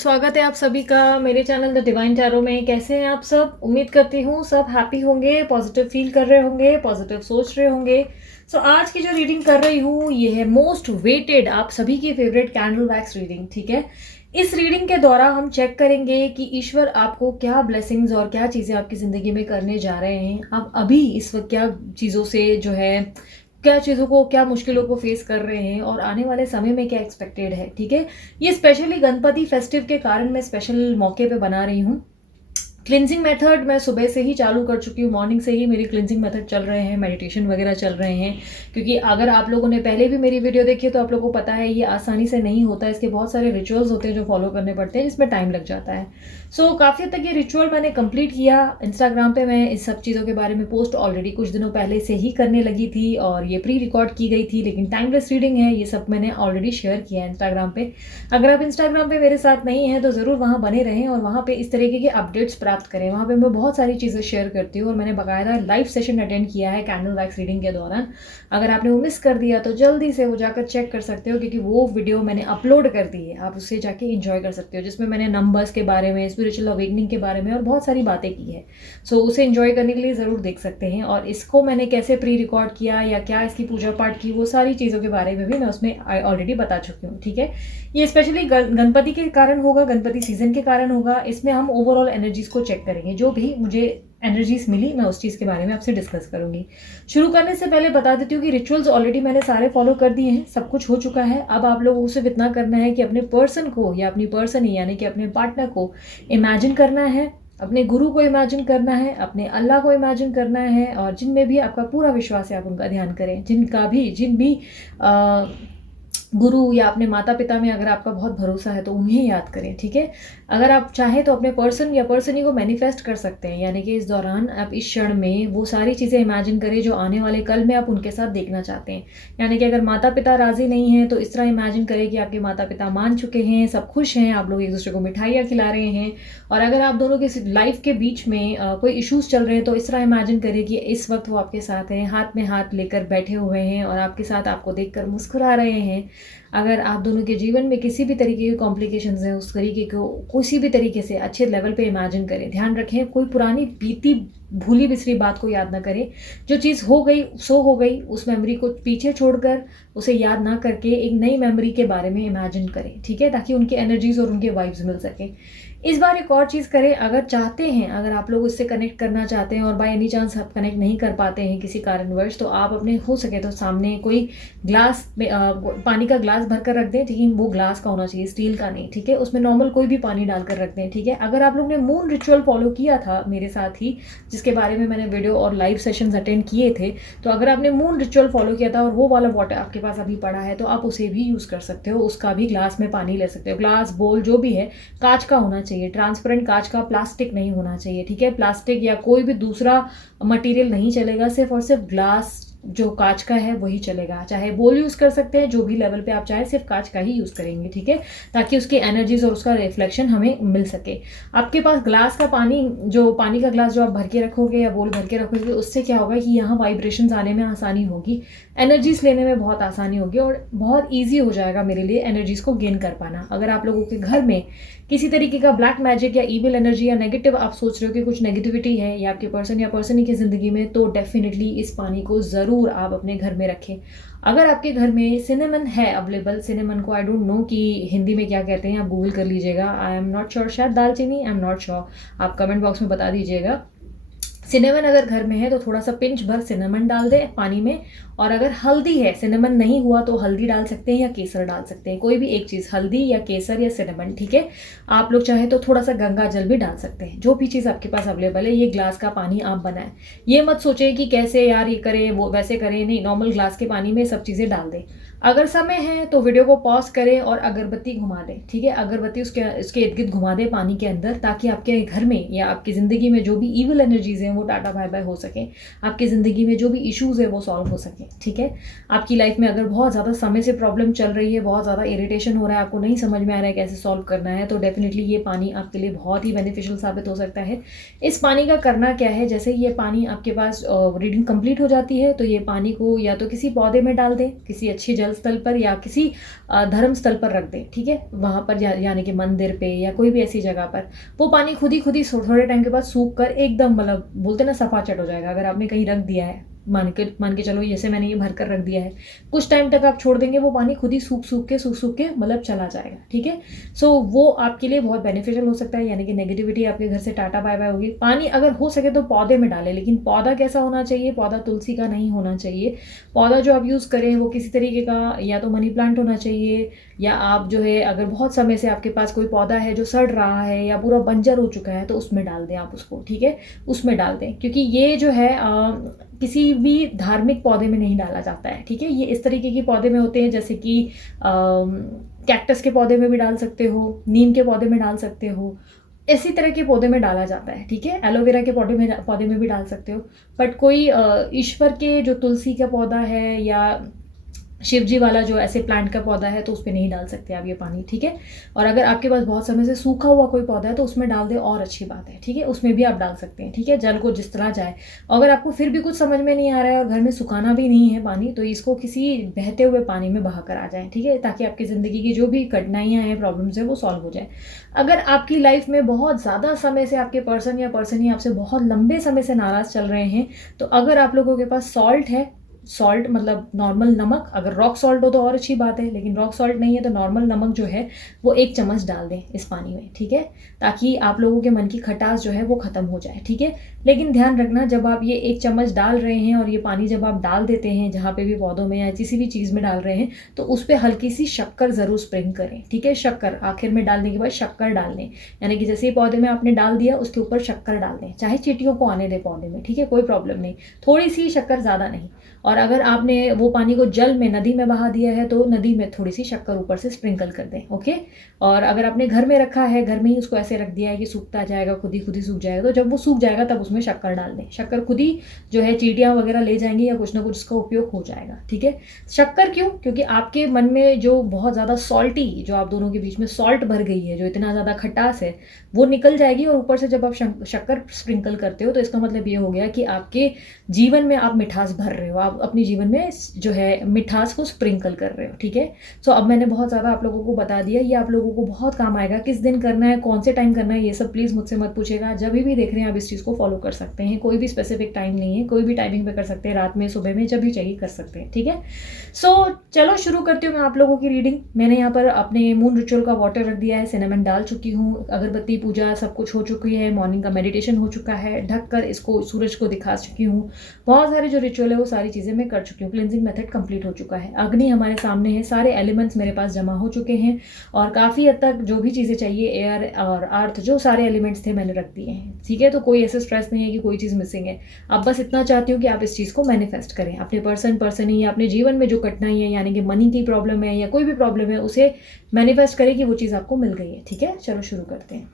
स्वागत है आप सभी का मेरे चैनल द डिवाइन टैरो में। कैसे हैं आप सब? उम्मीद करती हूँ सब हैप्पी होंगे, पॉजिटिव फील कर रहे होंगे, पॉजिटिव सोच रहे होंगे। आज की जो रीडिंग कर रही हूँ ये है मोस्ट वेटेड, आप सभी की फेवरेट कैंडल वैक्स रीडिंग। ठीक है, इस रीडिंग के दौरान हम चेक करेंगे कि ईश्वर आपको क्या ब्लेसिंग्स और क्या चीज़ें आपकी ज़िंदगी में करने जा रहे हैं। आप अभी इस वक्त क्या चीज़ों से जो है, क्या चीज़ों को, क्या मुश्किलों को फेस कर रहे हैं और आने वाले समय में क्या एक्सपेक्टेड है। ठीक है, ये स्पेशली गणपति फेस्टिव के कारण मैं स्पेशल मौके पे बना रही हूँ। क्लिनजिंग मेथड मैं सुबह से ही चालू कर चुकी हूँ, मॉर्निंग से ही मेरी क्लिनजिंग मेथड चल रहे हैं, मेडिटेशन वगैरह चल रहे हैं। क्योंकि अगर आप लोगों ने पहले भी मेरी वीडियो देखी है तो आप लोगों को पता है ये आसानी से नहीं होता, इसके बहुत सारे रिचुअल्स होते हैं जो फॉलो करने पड़ते हैं, जिसमें टाइम लग जाता है। काफ़ी हद तक ये रिचुअल मैंने कंप्लीट किया। इंस्टाग्राम पे मैं इस सब चीज़ों के बारे में पोस्ट ऑलरेडी कुछ दिनों पहले से ही करने लगी थी और ये प्री रिकॉर्ड की गई थी, लेकिन टाइमलेस रीडिंग है, ये सब मैंने ऑलरेडी शेयर किया है इंस्टाग्राम पे। अगर आप इंस्टाग्राम पे मेरे साथ नहीं हैं तो ज़रूर वहाँ बने रहें और वहाँ पे इस तरीके के अपडेट्स प्राप्त करें। वहाँ पे मैं बहुत सारी चीज़ें शेयर करती हूँ और मैंने बाकायदा लाइव सेशन अटेंड किया है कैंडल वैक्स रीडिंग के दौरान। अगर आपने वो मिस कर दिया तो जल्दी से वो जाकर चेक कर सकते हो, क्योंकि वो वीडियो मैंने अपलोड कर दी है, आप उससे जाके इंजॉय कर सकते हो, जिसमें मैंने नंबर्स के बारे में, स्पिरिचुअल अवेकनिंग के बारे में और बहुत सारी बातें की है। उसे इंजॉय करने के लिए ज़रूर देख सकते हैं। और इसको मैंने कैसे प्री रिकॉर्ड किया या क्या इसकी पूजा पाठ की, वो सारी चीज़ों के बारे में भी मैं उसमें ऑलरेडी बता चुकी हूँ। ठीक है, ये स्पेशली गणपति के कारण होगा, गणपति सीजन के कारण होगा। इसमें हम ओवरऑल एनर्जीज को चेक करेंगे, जो भी मुझे एनर्जीज मिली मैं उस चीज़ के बारे में आपसे डिस्कस करूंगी। शुरू करने से पहले बता देती हूँ कि रिचुअल्स ऑलरेडी मैंने सारे फॉलो कर दिए हैं, सब कुछ हो चुका है। अब आप लोगों को सिर्फ इतना करना है कि अपने पर्सन को या अपनी पर्सन ही यानी कि अपने पार्टनर को इमेजिन करना है, अपने गुरु को इमेजिन करना है, अपने अल्लाह को इमेजिन करना है, और जिनमें भी आपका पूरा विश्वास है आप उनका ध्यान करें। जिन भी गुरु या अपने माता पिता में अगर आपका बहुत भरोसा है तो उन्हें याद करें। ठीक है, अगर आप चाहें तो अपने पर्सन या पर्सनी को मैनिफेस्ट कर सकते हैं, यानी कि इस दौरान आप इस क्षण में वो सारी चीज़ें इमेजिन करें जो आने वाले कल में आप उनके साथ देखना चाहते हैं। यानी कि अगर माता पिता राजी नहीं हैं तो इस तरह इमेजिन करें कि आपके माता पिता मान चुके हैं, सब खुश हैं, आप लोग एक दूसरे को मिठाइयाँ खिला रहे हैं। और अगर आप दोनों के लाइफ के बीच में कोई इश्यूज चल रहे हैं तो इस तरह इमेजिन करें कि इस वक्त वो आपके साथ हैं, हाथ में हाथ लेकर बैठे हुए हैं और आपके साथ आपको देखकर मुस्कुरा रहे हैं। अगर आप दोनों के जीवन में किसी भी तरीके के कॉम्प्लिकेशंस हैं, उस तरीके को किसी भी तरीके से अच्छे लेवल पे इमेजिन करें। ध्यान रखें कोई पुरानी बीती भूली बिसरी बात को याद ना करें। जो चीज़ हो गई सो हो गई, उस मेमोरी को पीछे छोड़कर उसे याद ना करके एक नई मेमोरी के बारे में इमेजिन करें। ठीक है, ताकि उनकी एनर्जीज और उनके वाइब्स मिल सके। इस बार एक और चीज़ करें, अगर चाहते हैं, अगर आप लोग उससे कनेक्ट करना चाहते हैं और बाय एनी चांस आप कनेक्ट नहीं कर पाते हैं किसी कारणवश, तो आप अपने हो सके तो सामने कोई ग्लास में पानी का ग्लास भर कर रख दें, लेकिन वो ग्लास का होना चाहिए, स्टील का नहीं। ठीक है, उसमें नॉर्मल कोई भी पानी डालकर रख दें। ठीक है, अगर आप लोग ने मून रिचुअल फॉलो किया था मेरे साथ ही, जिसके बारे में मैंने वीडियो और लाइव सेशंस अटेंड किए थे, तो अगर आपने मून रिचुअल फॉलो किया था और वो वाला वाटर आपके पास अभी पड़ा है तो आप उसे भी यूज़ कर सकते हो, उसका भी ग्लास में पानी ले सकते हो। ग्लास बोल जो भी है कांच का होना चाहिए, ट्रांसपेरेंट कांच का, प्लास्टिक नहीं होना चाहिए। ठीक है, प्लास्टिक या कोई भी दूसरा मटेरियल नहीं चलेगा, सिर्फ और सिर्फ ग्लास जो कांच का है वही चलेगा। चाहे बोल यूज़ कर सकते हैं, जो भी लेवल पे आप चाहे, सिर्फ कांच का ही यूज़ करेंगे। ठीक है, ताकि उसकी एनर्जीज और उसका रिफ्लेक्शन हमें मिल सके। आपके पास ग्लास का पानी, जो पानी का ग्लास जो आप भर के रखोगे या बोल भर के रखोगे, उससे क्या होगा कि यहाँ वाइब्रेशंस आने में आसानी होगी, एनर्जीज लेने में बहुत आसानी होगी और बहुत ईजी हो जाएगा मेरे लिए एनर्जीज को गेन कर पाना। अगर आप लोगों के घर में किसी तरीके का ब्लैक मैजिक या ईविल एनर्जी या नेगेटिव, आप सोच रहे हो कि कुछ नेगेटिविटी है या आपके पर्सन या पर्सनी की ज़िंदगी में, तो डेफिनेटली इस पानी को ज़रूर आप अपने घर में रखें। अगर आपके घर में सिनेमन है अवेलेबल, सिनेमन को आई डोंट नो कि हिंदी में क्या कहते हैं, आप गूगल कर लीजिएगा, आई एम नॉट श्योर, शायद दालचीनी, आई एम नॉट श्योर, आप कमेंट बॉक्स में बता दीजिएगा। सिनेमन अगर घर में है तो थोड़ा सा पिंच भर सिनेमन डाल दें पानी में। और अगर हल्दी है, सिनेमन नहीं हुआ तो हल्दी डाल सकते हैं या केसर डाल सकते हैं, कोई भी एक चीज़, हल्दी या केसर या सिनेमन। ठीक है, आप लोग चाहे तो थोड़ा सा गंगा जल भी डाल सकते हैं, जो भी चीज़ आपके पास अवेलेबल है। ये ग्लास का पानी आप बनाएं, ये मत सोचें कि कैसे यार ये करें वो वैसे करें, नहीं, नॉर्मल ग्लास के पानी में सब चीज़ें डाल दें। अगर समय है तो वीडियो को पॉज करें और अगरबत्ती घुमा दें। ठीक है, अगरबत्ती उसके इर्द गिर्द घुमा दें पानी के अंदर, ताकि आपके घर में या आपकी ज़िंदगी में जो भी ईविल एनर्जीज हैं वो टाटा बाय बाय हो सकें, आपकी ज़िंदगी में जो भी इश्यूज़ है वो सॉल्व हो सकें। ठीक है, आपकी लाइफ में अगर बहुत ज़्यादा समय से प्रॉब्लम चल रही है, बहुत ज़्यादा इरिटेशन हो रहा है, आपको नहीं समझ में आ रहा है कैसे सॉल्व करना है, तो डेफिनेटली ये पानी आपके लिए बहुत ही बेनिफिशियल साबित हो सकता है। इस पानी का करना क्या है, जैसे ये पानी आपके पास रीडिंग कंप्लीट हो जाती है तो ये पानी को या तो किसी पौधे में डाल दें, किसी अच्छी जल जल स्थल पर या किसी धर्म स्थल पर रख दें, ठीक है, वहाँ पर यानी कि मंदिर पे या कोई भी ऐसी जगह पर। वो पानी खुद ही थोड़े टाइम के बाद सूख कर एकदम मतलब बोलते ना सफाचट हो जाएगा। अगर आपने कहीं रख दिया है, मान के चलो जैसे मैंने ये भर कर रख दिया है, कुछ टाइम तक आप छोड़ देंगे वो पानी खुद ही सूख के मतलब चला जाएगा, ठीक है। सो वो आपके लिए बहुत बेनिफिशियल हो सकता है, यानी कि नेगेटिविटी आपके घर से टाटा बाय बाय होगी। पानी अगर हो सके तो पौधे में डालें, लेकिन पौधा कैसा होना चाहिए, पौधा तुलसी का नहीं होना चाहिए। पौधा जो आप यूज़ करें वो किसी तरीके का या तो मनी प्लांट होना चाहिए, या आप जो है अगर बहुत समय से आपके पास कोई पौधा है जो सड़ रहा है या पूरा बंजर हो चुका है तो उसमें डाल दें आप उसको, ठीक है, उसमें डाल दें। क्योंकि ये जो है किसी भी धार्मिक पौधे में नहीं डाला जाता है, ठीक है। ये इस तरीके के पौधे में होते हैं, जैसे कि कैक्टस के पौधे में भी डाल सकते हो, नीम के पौधे में डाल सकते हो, इसी तरह के पौधे में डाला जाता है, ठीक है। एलोवेरा के पौधे में भी डाल सकते हो। बट कोई ईश्वर के जो तुलसी का पौधा है या शिव जी वाला जो ऐसे प्लांट का पौधा है तो उस पर नहीं डाल सकते आप ये पानी, ठीक है। और अगर आपके पास बहुत समय से सूखा हुआ कोई पौधा है तो उसमें डाल दे और अच्छी बात है, ठीक है, उसमें भी आप डाल सकते हैं, ठीक है, जल को जिस तरह जाए। अगर आपको फिर भी कुछ समझ में नहीं आ रहा है और घर में सुखाना भी नहीं है पानी, तो इसको किसी बहते हुए पानी में बहा कर आ जाए, ठीक है, ताकि आपकी ज़िंदगी की जो भी कठिनाइयाँ हैं, प्रॉब्लम्स हैं, वो सॉल्व हो जाए। अगर आपकी लाइफ में बहुत ज़्यादा समय से आपके पर्सन या पर्सन ही आपसे बहुत लंबे समय से नाराज़ चल रहे हैं, तो अगर आप लोगों के पास सॉल्ट है, सॉल्ट मतलब नॉर्मल नमक, अगर रॉक सॉल्ट हो तो और अच्छी बात है, लेकिन रॉक सॉल्ट नहीं है तो नॉर्मल नमक जो है वो 1 चम्मच डाल दें इस पानी में, ठीक है, ताकि आप लोगों के मन की खटास जो है वो ख़त्म हो जाए, ठीक है। लेकिन ध्यान रखना, जब आप ये 1 चम्मच डाल रहे हैं और ये पानी जब आप डाल देते हैं जहाँ पे भी पौधों में या किसी भी चीज़ में डाल रहे हैं, तो उस पर हल्की सी शक्कर ज़रूर स्प्रिंग करें, ठीक है। शक्कर आखिर में डालने के बाद शक्कर डाल दें, यानी कि जैसे ही पौधे में आपने डाल दिया उसके ऊपर शक्कर डाल दें, चाहे चींटियों को आने दें पौधे में, ठीक है, कोई प्रॉब्लम नहीं, थोड़ी सी शक्कर, ज़्यादा नहीं। और अगर आपने वो पानी को जल में नदी में बहा दिया है तो नदी में थोड़ी सी शक्कर ऊपर से स्प्रिंकल कर दें, ओके। और अगर आपने घर में रखा है, घर में ही उसको ऐसे रख दिया है कि सूखता जाएगा, खुद ही सूख जाएगा, तो जब वो सूख जाएगा तब उसमें शक्कर डाल दें। शक्कर खुद ही जो है चींटियाँ वगैरह ले जाएंगी या कुछ ना कुछ उसका उपयोग हो जाएगा, ठीक है। शक्कर क्यों? क्योंकि आपके मन में जो बहुत ज़्यादा सॉल्टी, जो आप दोनों के बीच में सॉल्ट भर गई है, जो इतना ज़्यादा खटास है, वो निकल जाएगी। और ऊपर से जब आप शक्कर स्प्रिंकल करते हो तो इसका मतलब ये हो गया कि आपके जीवन में आप मिठास भर रहे हो, आप अपने जीवन में जो है मिठास को स्प्रिंकल कर रहे हो, ठीक है। सो अब मैंने बहुत ज़्यादा आप लोगों को बता दिया, ये आप लोगों को बहुत काम आएगा। किस दिन करना है, कौन से टाइम करना है, ये सब प्लीज़ मुझसे मत पूछेगा। जब भी देख रहे हैं आप इस चीज़ को फॉलो कर सकते हैं, कोई भी स्पेसिफिक टाइम नहीं है, कोई भी टाइमिंग पे कर सकते हैं, रात में, सुबह में, जब भी चाहिए कर सकते हैं, ठीक है। सो चलो शुरू करती हूँ मैं आप लोगों की रीडिंग। मैंने यहाँ पर अपने मून रिचुअल का वाटर रख दिया है, सिनेमन डाल चुकी हूँ, अगरबत्ती पूजा सब कुछ हो चुकी है, मॉर्निंग का मेडिटेशन हो चुका है, ढक कर इसको सूरज को दिखा चुकी हूँ, बहुत सारे जो रिचुअल है वो सारी चीज़ें मैं कर चुकी हूँ, क्लिनजिंग मेथड कंप्लीट हो चुका है, अग्नि हमारे सामने है, सारे एलिमेंट्स मेरे पास जमा हो चुके हैं और काफ़ी हद तक जो भी चीज़ें चाहिए, एयर और अर्थ, जो सारे एलिमेंट्स थे मैंने रख दिए हैं, ठीक है। तो कोई ऐसे स्ट्रेस नहीं है कि कोई चीज़ मिसिंग है। अब बस इतना चाहती हूँ कि आप इस चीज़ को मैनिफेस्ट करें अपने पर्सन ही, अपने जीवन में जो कठिनाई है, यानी कि मनी की प्रॉब्लम है या कोई भी प्रॉब्लम है, उसे मैनिफेस्ट करें कि वो चीज़ आपको मिल गई है, ठीक है। चलो शुरू करते हैं।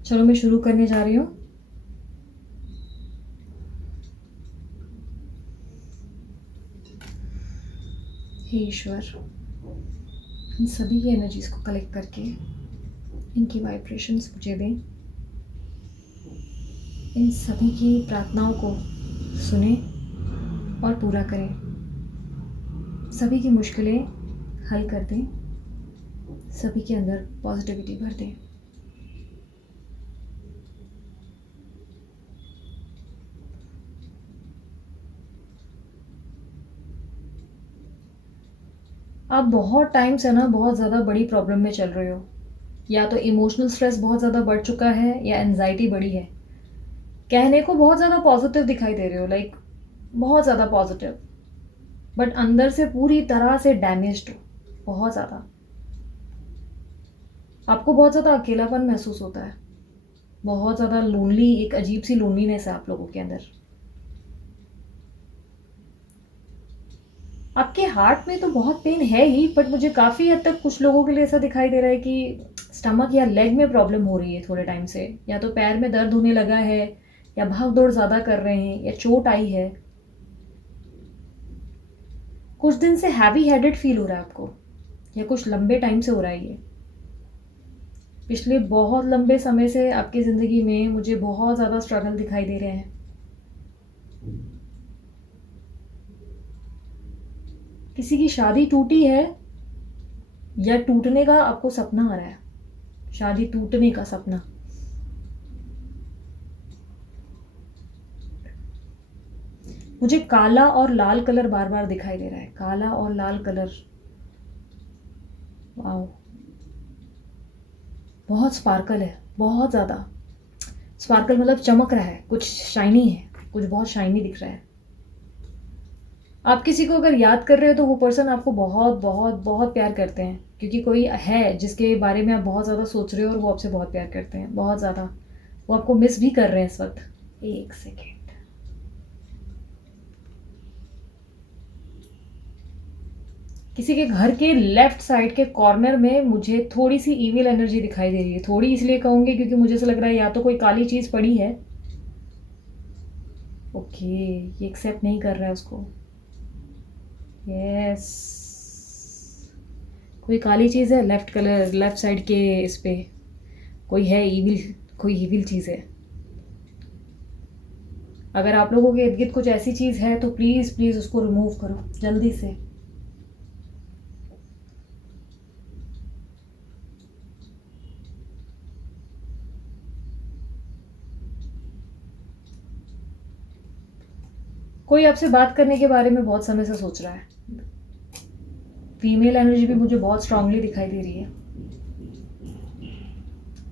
चलो मैं शुरू करने जा रही हूँ। हे ईश्वर, इन सभी की एनर्जीज को कलेक्ट करके इनकी वाइब्रेशंस मुझे दें। इन सभी की प्रार्थनाओं को सुने और पूरा करें। सभी की मुश्किलें हल कर दें। सभी के अंदर पॉजिटिविटी भर दें। आप बहुत टाइम से ना बहुत ज़्यादा बड़ी प्रॉब्लम में चल रहे हो। या तो इमोशनल स्ट्रेस बहुत ज़्यादा बढ़ चुका है या एनजाइटी बढ़ी है। कहने को बहुत ज़्यादा पॉजिटिव दिखाई दे रहे हो, लाइक बहुत ज़्यादा पॉजिटिव, बट अंदर से पूरी तरह से डैमेज्ड हो, बहुत ज़्यादा। आपको बहुत ज़्यादा अकेलापन महसूस होता है, बहुत ज़्यादा लोनली, एक अजीब सी लोनलीनेस है आप लोगों के अंदर। आपके हार्ट में तो बहुत पेन है ही, बट मुझे काफ़ी हद तक कुछ लोगों के लिए ऐसा दिखाई दे रहा है कि स्टमक या लेग में प्रॉब्लम हो रही है थोड़े टाइम से, या तो पैर में दर्द होने लगा है, या भाग दौड़ ज़्यादा कर रहे हैं, या चोट आई है। कुछ दिन से हैवी हेडेड फील हो रहा है आपको, या कुछ लंबे टाइम से हो रहा है ये। पिछले बहुत लंबे समय से आपकी ज़िंदगी में मुझे बहुत ज़्यादा स्ट्रगल दिखाई दे रहे हैं। किसी की शादी टूटी है या टूटने का आपको सपना आ रहा है, शादी टूटने का सपना। मुझे काला और लाल कलर बार बार दिखाई दे रहा है, काला और लाल कलर। वाओ, बहुत स्पार्कल है, बहुत ज़्यादा स्पार्कल, मतलब चमक रहा है, कुछ शाइनी है, कुछ बहुत शाइनी दिख रहा है। आप किसी को अगर याद कर रहे हो तो वो पर्सन आपको बहुत बहुत बहुत प्यार करते हैं, क्योंकि कोई है जिसके बारे में आप बहुत ज़्यादा सोच रहे हो और वो आपसे बहुत प्यार करते हैं, बहुत ज़्यादा। वो आपको मिस भी कर रहे हैं इस वक्त। एक सेकेंड। किसी के घर के लेफ्ट साइड के कॉर्नर में मुझे थोड़ी सी ईविल एनर्जी दिखाई दे रही है। थोड़ी इसलिए कहूँगी क्योंकि मुझे ऐसा लग रहा है या तो कोई काली चीज़ पड़ी है। ओके, ये एक्सेप्ट नहीं कर रहा है उसको। यस, कोई काली चीज़ है लेफ्ट कलर, लेफ्ट साइड के इस पे कोई है ईविल, कोई ईविल चीज़ है। अगर आप लोगों के इर्द गिर्द कुछ ऐसी चीज़ है तो प्लीज़ प्लीज़ उसको रिमूव करो जल्दी से। कोई आपसे बात करने के बारे में बहुत समय से सोच रहा है। फीमेल एनर्जी भी मुझे बहुत स्ट्रांगली दिखाई दे रही है।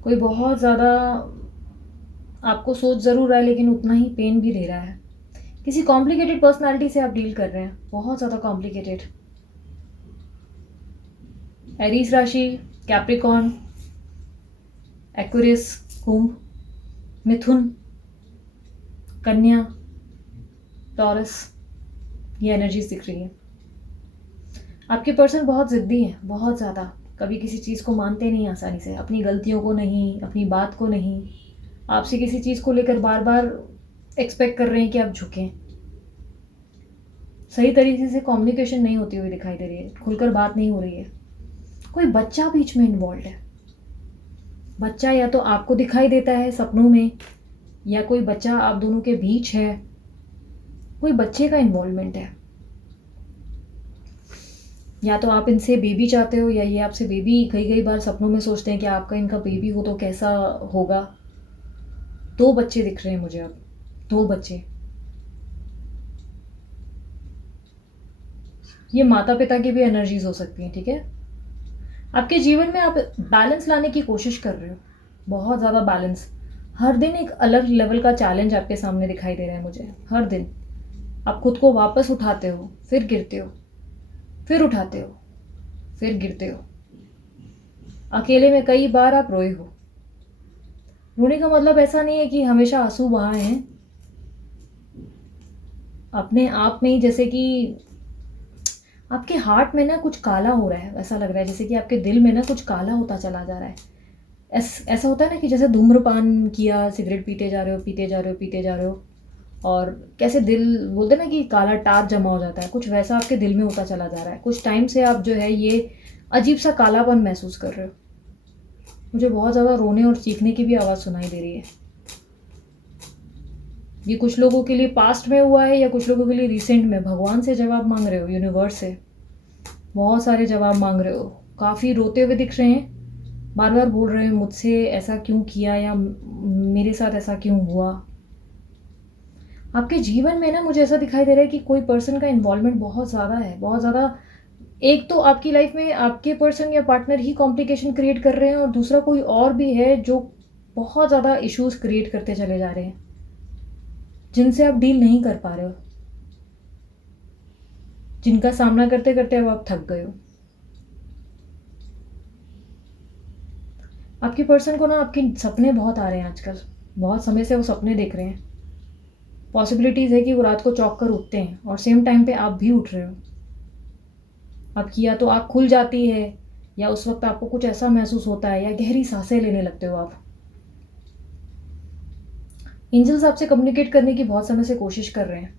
कोई बहुत ज़्यादा आपको सोच ज़रूर रहा है लेकिन उतना ही पेन भी दे रहा है। किसी कॉम्प्लिकेटेड पर्सनालिटी से आप डील कर रहे हैं, बहुत ज़्यादा कॉम्प्लिकेटेड। एरीज राशि, कैप्रिकॉन, एक्वेरियस, कुंभ, मिथुन, कन्या, टॉरस, ये एनर्जीज दिख रही है। आपके पर्सन बहुत ज़िद्दी हैं, बहुत ज़्यादा। कभी किसी चीज़ को मानते नहीं आसानी से, अपनी गलतियों को नहीं, अपनी बात को नहीं। आपसे किसी चीज़ को लेकर बार बार एक्सपेक्ट कर रहे हैं कि आप झुकें। सही तरीके से कम्युनिकेशन नहीं होती हुई दिखाई दे रही है, खुलकर बात नहीं हो रही है। कोई बच्चा बीच में इन्वॉल्व है। बच्चा या तो आपको दिखाई देता है सपनों में, या कोई बच्चा आप दोनों के बीच है। कोई बच्चे का इन्वॉल्वमेंट है, या तो आप इनसे बेबी चाहते हो या ये आपसे बेबी कई कई बार सपनों में सोचते हैं कि आपका इनका बेबी हो तो कैसा होगा। 2 बच्चे दिख रहे हैं मुझे अब, 2 बच्चे। ये माता पिता की भी एनर्जीज हो सकती हैं, ठीक है। आपके जीवन में आप बैलेंस लाने की कोशिश कर रहे हो, बहुत ज़्यादा बैलेंस। हर दिन एक अलग लेवल का चैलेंज आपके सामने दिखाई दे रहा है मुझे। हर दिन आप खुद को वापस उठाते हो, फिर गिरते हो, फिर उठाते हो, फिर गिरते हो। अकेले में कई बार आप रोए हो। रोने का मतलब ऐसा नहीं है कि हमेशा आंसू बहाए हैं। अपने आप में ही, जैसे कि आपके हार्ट में ना कुछ काला हो रहा है, ऐसा लग रहा है जैसे कि आपके दिल में ना कुछ काला होता चला जा रहा है। ऐसा होता है ना कि जैसे धूम्रपान किया, सिगरेट पीते जा रहे हो, पीते जा रहे हो, पीते जा रहे हो, और कैसे दिल बोलते हैं ना कि काला टार जमा हो जाता है, कुछ वैसा आपके दिल में होता चला जा रहा है। कुछ टाइम से आप जो है ये अजीब-सा कालापन महसूस कर रहे हो। मुझे बहुत ज़्यादा रोने और चीखने की भी आवाज़ सुनाई दे रही है। ये कुछ लोगों के लिए पास्ट में हुआ है या कुछ लोगों के लिए रिसेंट में। भगवान से जवाब माँग रहे हो, यूनिवर्स से। बहुत सारे जवाब माँग रहे हो। काफ़ी रोते हुए दिख रहे हैं। बार-बार बोल रहे हैं मुझसे ऐसा क्यों किया या मेरे साथ ऐसा क्यों हुआ? आपके जीवन में ना मुझे ऐसा दिखाई दे रहा है कि कोई पर्सन का इन्वॉल्वमेंट बहुत ज़्यादा है, बहुत ज़्यादा। एक तो आपकी लाइफ में आपके पर्सन या पार्टनर ही कॉम्प्लिकेशन क्रिएट कर रहे हैं और दूसरा कोई और भी है जो बहुत ज़्यादा इश्यूज़ क्रिएट करते चले जा रहे हैं, जिनसे आप डील नहीं कर पा रहे हो, जिनका सामना करते-करते अब आप थक गए हो। आपके पर्सन को ना आपके सपने बहुत आ रहे हैं आजकल, बहुत समय से वो सपने देख रहे हैं। पॉसिबिलिटीज़ है कि वो रात को चौंक कर उठते हैं और सेम टाइम पे आप भी उठ रहे हो। आपकी या तो आँख खुल जाती है या उस वक़्त आपको कुछ ऐसा महसूस होता है या गहरी साँसें लेने लगते हो आप। एंजल्स आपसे कम्युनिकेट करने की बहुत समय से कोशिश कर रहे हैं।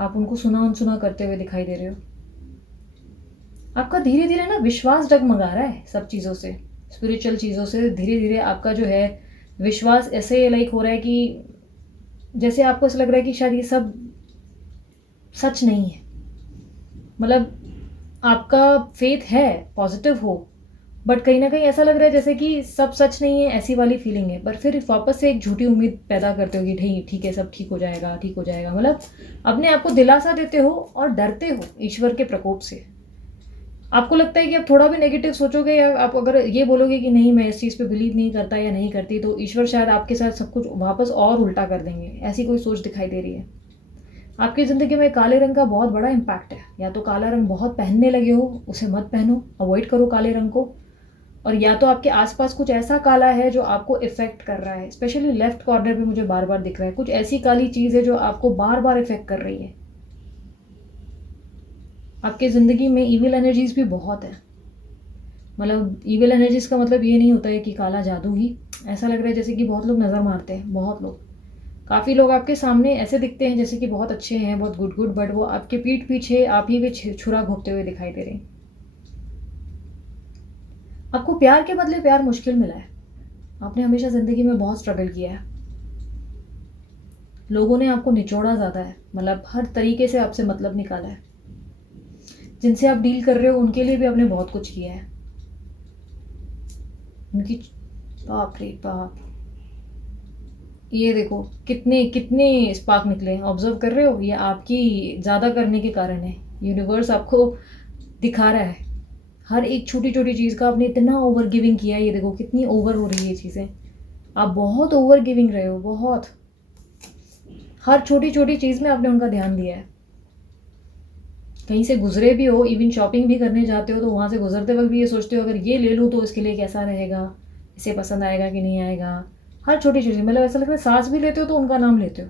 आप उनको सुना-अनसुना करते हुए दिखाई दे रहे हो। आपका धीरे-धीरे ना विश्वास डगमगा रहा है सब चीज़ों से, स्पिरिचुअल चीज़ों से धीरे-धीरे आपका जो है विश्वास ऐसे लाइक हो रहा है कि जैसे आपको ऐसा लग रहा है कि शायद ये सब सच नहीं है। मतलब आपका फ़ेथ है, पॉज़िटिव हो, बट कहीं न कहीं ऐसा लग रहा है जैसे कि सब सच नहीं है, ऐसी वाली फ़ीलिंग है। पर फिर वापस से एक झूठी उम्मीद पैदा करते हो कि नहीं ठीक है, सब ठीक हो जाएगा, ठीक हो जाएगा। मतलब अपने आप को दिलासा देते हो और डरते हो ईश्वर के प्रकोप से। आपको लगता है कि आप थोड़ा भी नेगेटिव सोचोगे या आप अगर ये बोलोगे कि नहीं मैं इस चीज़ पे बिलीव नहीं करता या नहीं करती, तो ईश्वर शायद आपके साथ सब कुछ वापस और उल्टा कर देंगे। ऐसी कोई सोच दिखाई दे रही है। आपकी ज़िंदगी में काले रंग का बहुत बड़ा इम्पैक्ट है। या तो काला रंग बहुत पहनने लगे हो, उसे मत पहनो, अवॉइड करो काले रंग को। और या तो आपके आस-पास कुछ ऐसा काला है जो आपको इफ़ेक्ट कर रहा है। स्पेशली लेफ्ट कॉर्नर पे मुझे बार-बार दिख रहा है। कुछ ऐसी काली चीज़ है जो आपको बार-बार इफ़ेक्ट कर रही है। आपकी ज़िंदगी में ईविल एनर्जीज़ भी बहुत हैं। मतलब ईविल एनर्जीज़ का मतलब ये नहीं होता है कि काला जादू ही। ऐसा लग रहा है जैसे कि बहुत लोग नज़र मारते हैं, बहुत लोग। काफ़ी लोग आपके सामने ऐसे दिखते हैं जैसे कि बहुत अच्छे हैं, बहुत गुड बट वो आपके पीठ पीछे आप ही पे छुरा घोंपते हुए दिखाई दे रहे हैं। आपको प्यार के बदले प्यार मुश्किल मिला है। आपने हमेशा ज़िंदगी में बहुत स्ट्रगल किया है। लोगों ने आपको निचोड़ा ज़्यादा है, मतलब हर तरीके से आपसे मतलब निकाला है। जिनसे आप डील कर रहे हो उनके लिए भी आपने बहुत कुछ किया है। उनकी बाप रे बाप! ये देखो कितने कितने स्पार्क निकले हैं, ऑब्जर्व कर रहे हो? ये आपकी ज़्यादा करने के कारण है। यूनिवर्स आपको दिखा रहा है हर एक छोटी छोटी चीज़ का। आपने इतना ओवर गिविंग किया है, ये देखो कितनी ओवर हो रही है ये चीज़ें। आप बहुत ओवर गिविंग रहे हो, बहुत। हर छोटी छोटी चीज़ में आपने उनका ध्यान दिया है। कहीं से गुजरे भी हो, इवन शॉपिंग भी करने जाते हो तो वहाँ से गुजरते वक्त भी ये सोचते हो अगर ये ले लूँ तो इसके लिए कैसा रहेगा, इसे पसंद आएगा कि नहीं आएगा। हर छोटी चीज़ मतलब ऐसा लगता है सांस भी लेते हो तो उनका नाम लेते हो।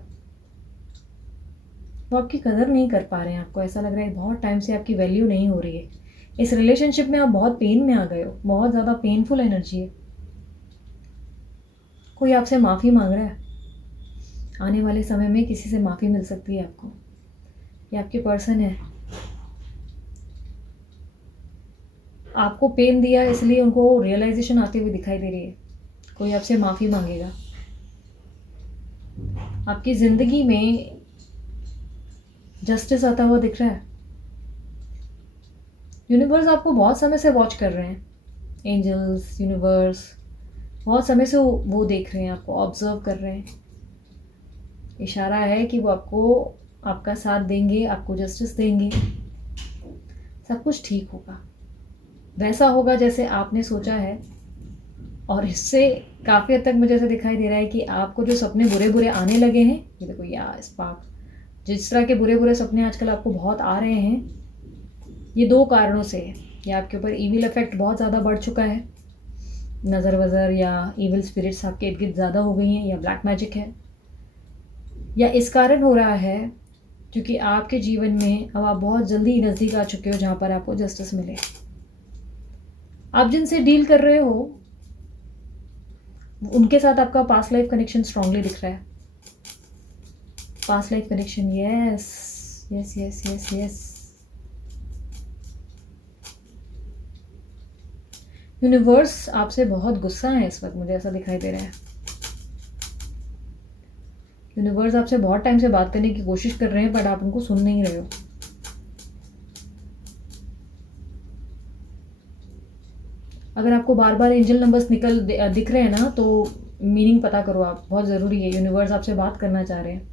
वो आपकी कदर नहीं कर पा रहे हैं। आपको ऐसा लग रहा है बहुत टाइम से आपकी वैल्यू नहीं हो रही है। इस रिलेशनशिप में आप बहुत पेन में आ गए हो, बहुत ज़्यादा पेनफुल एनर्जी है। कोई आपसे माफ़ी मांग रहा है। आने वाले समय में किसी से माफ़ी मिल सकती है आपको। ये आपके पर्सन है। आपको पेन दिया इसलिए उनको रियलाइजेशन आती हुई दिखाई दे रही है। कोई आपसे माफ़ी मांगेगा। आपकी ज़िंदगी में जस्टिस आता हुआ दिख रहा है। यूनिवर्स आपको बहुत समय से वॉच कर रहे हैं। एंजल्स, यूनिवर्स बहुत समय से वो देख रहे हैं, आपको ऑब्जर्व कर रहे हैं। इशारा है कि वो आपको आपका साथ देंगे, आपको जस्टिस देंगे। सब कुछ ठीक होगा, वैसा होगा जैसे आपने सोचा है। और इससे काफ़ी हद तक मुझे ऐसा दिखाई दे रहा है कि आपको जो सपने बुरे-बुरे आने लगे हैं, ये देखो या स्पार्क, जिस तरह के बुरे-बुरे सपने आजकल आपको बहुत आ रहे हैं, ये 2 कारणों से है। या आपके ऊपर ईविल इफ़ेक्ट बहुत ज़्यादा बढ़ चुका है, नज़र-वज़र या ईविल स्पिरिट्स आपके इर्द-गिर्द ज़्यादा हो गई हैं या ब्लैक मैजिक है। या इस कारण हो रहा है क्योंकि आपके जीवन में अब आप बहुत जल्दी नज़दीक आ चुके हो जहाँ पर आपको जस्टिस मिले। आप जिनसे डील कर रहे हो उनके साथ आपका पास्ट लाइफ कनेक्शन स्ट्रांगली दिख रहा है। Past life connection, yes yes yes yes yes. Universe आपसे बहुत गुस्सा है इस वक्त, मुझे ऐसा दिखाई दे रहा है। यूनिवर्स आपसे बहुत टाइम से बात करने की कोशिश कर रहे हैं बट आप उनको सुन नहीं रहे हो। अगर आपको बार बार एंजल नंबर्स दिख रहे हैं ना, तो मीनिंग पता करो आप, बहुत ज़रूरी है। यूनिवर्स आपसे बात करना चाह रहे हैं,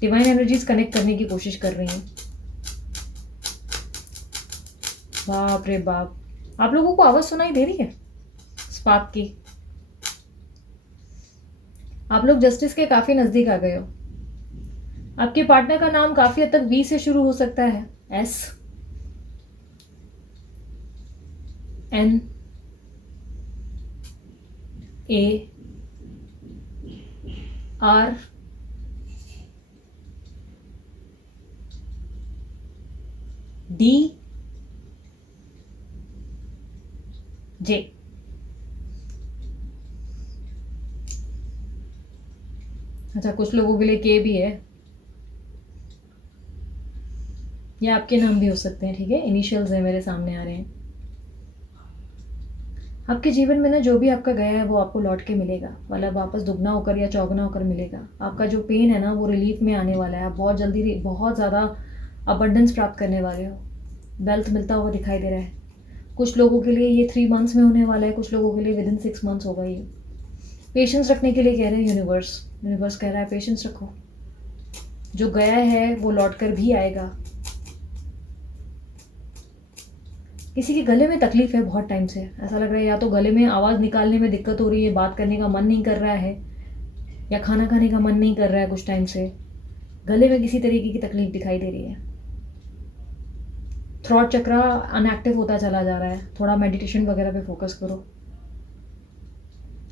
डिवाइन एनर्जीज कनेक्ट करने की कोशिश कर रही हैं। बाप रे बाप, आप लोगों को आवाज़ सुनाई दे रही है स्पार्क की? आप लोग जस्टिस के काफ़ी नज़दीक आ गए हो। आपके पार्टनर का नाम काफ़ी हद तक वी से शुरू हो सकता है, S, N, A, R, D, J. अच्छा, कुछ लोगों के लिए के भी है, या आपके नाम भी हो सकते हैं, ठीक है। इनिशियल्स है मेरे सामने आ रहे हैं। आपके जीवन में ना जो भी आपका गया है वो आपको लौट के मिलेगा, मतलब वापस दुगना होकर या चौगुना होकर मिलेगा। आपका जो पेन है ना वो रिलीफ में आने वाला है। आप बहुत जल्दी बहुत ज़्यादा अबंडेंस प्राप्त करने वाले हो। वेल्थ मिलता हुआ दिखाई दे रहा है। कुछ लोगों के लिए ये 3 मंथ्स में होने वाला है, कुछ लोगों के लिए विदिन 6 मंथ्स होगा ये। पेशेंस रखने के लिए कह रहे हैं यूनिवर्स। यूनिवर्स कह रहा है पेशेंस रखो, जो गया है वो लौट कर भी आएगा। किसी के गले में तकलीफ है बहुत टाइम से, ऐसा लग रहा है या तो गले में आवाज़ निकालने में दिक्कत हो रही है, बात करने का मन नहीं कर रहा है, या खाना खाने का मन नहीं कर रहा है कुछ टाइम से। गले में किसी तरीके की तकलीफ दिखाई दे रही है। थ्रॉट चक्रा अनएक्टिव होता चला जा रहा है, थोड़ा मेडिटेशन वगैरह पे फोकस करो।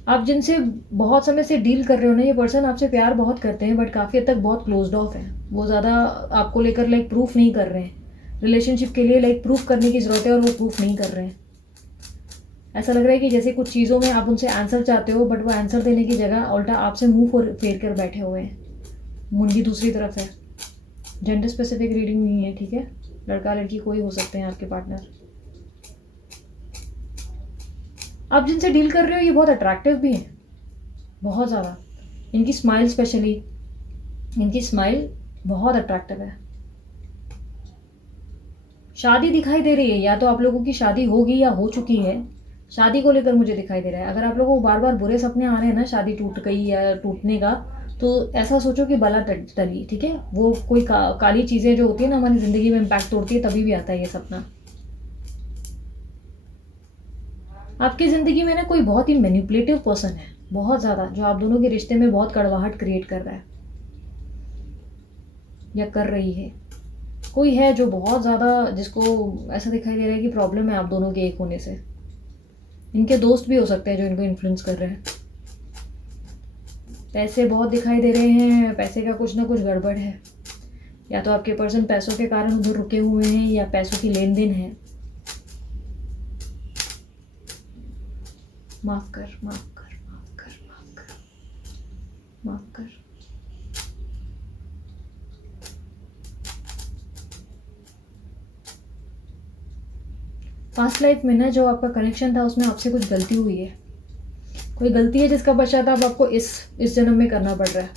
आप जिनसे बहुत समय से डील कर रहे हो ना, ये पर्सन आपसे प्यार बहुत करते हैं बट काफ़ी हद तक बहुत क्लोज्ड ऑफ है। वो ज़्यादा आपको लेकर लाइक प्रूफ नहीं कर रहे हैं। रिलेशनशिप के लिए लाइक प्रूफ करने की ज़रूरत है और वो प्रूफ नहीं कर रहे हैं। ऐसा लग रहा है कि जैसे कुछ चीज़ों में आप उनसे आंसर चाहते हो बट वो आंसर देने की जगह उल्टा आपसे मुंह फेर कर बैठे हुए हैं, मुंडी दूसरी तरफ है। जेंडर स्पेसिफिक रीडिंग नहीं है, ठीक है। लड़का लड़की कोई हो सकते हैं आपके पार्टनर। आप जिनसे डील कर रहे हो ये बहुत अट्रैक्टिव भी हैं, बहुत ज़्यादा। इनकी स्माइल स्पेशली, इनकी स्माइल बहुत अट्रैक्टिव है। शादी दिखाई दे रही है, या तो आप लोगों की शादी होगी या हो चुकी है। शादी को लेकर मुझे दिखाई दे रहा है। अगर आप लोगों को बार बार बुरे सपने आ रहे हैं ना शादी टूट गई या टूटने का, तो ऐसा सोचो कि बला टली, ठीक है। वो कोई काली चीज़ें जो होती है ना हमारी ज़िंदगी में इम्पैक्ट तोड़ती है, तभी भी आता है ये सपना। आपकी ज़िंदगी में ना कोई बहुत ही मैनिपुलेटिव पर्सन है, बहुत ज़्यादा, जो आप दोनों के रिश्ते में बहुत कड़वाहट क्रिएट कर रहा है या कर रही है। कोई है जो बहुत ज़्यादा, जिसको ऐसा दिखाई दे रहा है कि प्रॉब्लम है आप दोनों के एक होने से। इनके दोस्त भी हो सकते हैं जो इनको इन्फ्लुएंस कर रहे हैं। पैसे बहुत दिखाई दे रहे हैं, पैसे का कुछ ना कुछ गड़बड़ है। या तो आपके पर्सन पैसों के कारण उधर रुके हुए हैं या पैसों की लेन देन है। माफ कर, माफ कर, माफ कर, माफ कर, माफ कर। पास्ट लाइफ में ना जो आपका कनेक्शन था उसमें आपसे कुछ गलती हुई है। कोई गलती है जिसका पश्चाताप आपको इस जन्म में करना पड़ रहा है।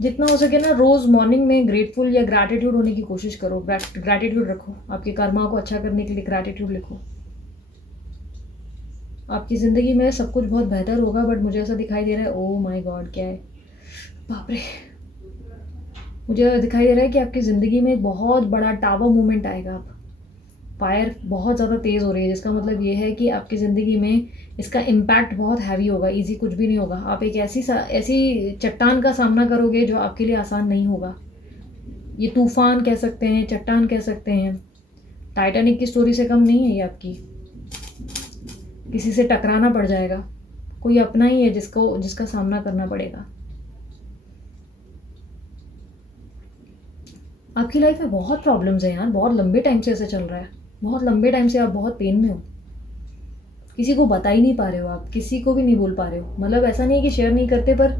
जितना हो सके ना रोज़ मॉर्निंग में ग्रेटफुल या ग्रैटिट्यूड होने की कोशिश करो। ग्रैटिट्यूड रखो, आपकी कर्मा को अच्छा करने के लिए ग्रैटिट्यूड लिखो। आपकी ज़िंदगी में सब कुछ बहुत बेहतर होगा, बट मुझे ऐसा दिखाई दे रहा है, ओह माय गॉड क्या है, बाप रे। मुझे दिखाई दे रहा है कि आपकी ज़िंदगी में एक बहुत बड़ा टावर मूवमेंट आएगा। आप फायर बहुत ज़्यादा तेज़ हो रही है, जिसका मतलब ये है कि आपकी ज़िंदगी में इसका इम्पैक्ट बहुत हैवी होगा। इजी कुछ भी नहीं होगा। आप एक ऐसी चट्टान का सामना करोगे जो आपके लिए आसान नहीं होगा। ये तूफान कह सकते हैं, चट्टान कह सकते हैं। टाइटैनिक की स्टोरी से कम नहीं है ये आपकी। किसी से टकराना पड़ जाएगा, कोई अपना ही है जिसका सामना करना पड़ेगा। आपकी लाइफ में बहुत प्रॉब्लम्स हैं यार, बहुत लंबे टाइम से ऐसे चल रहा है। बहुत लंबे टाइम से आप बहुत पेन में हो। किसी को बता ही नहीं पा रहे हो, आप किसी को भी नहीं बोल पा रहे हो। मतलब ऐसा नहीं है कि शेयर नहीं करते, पर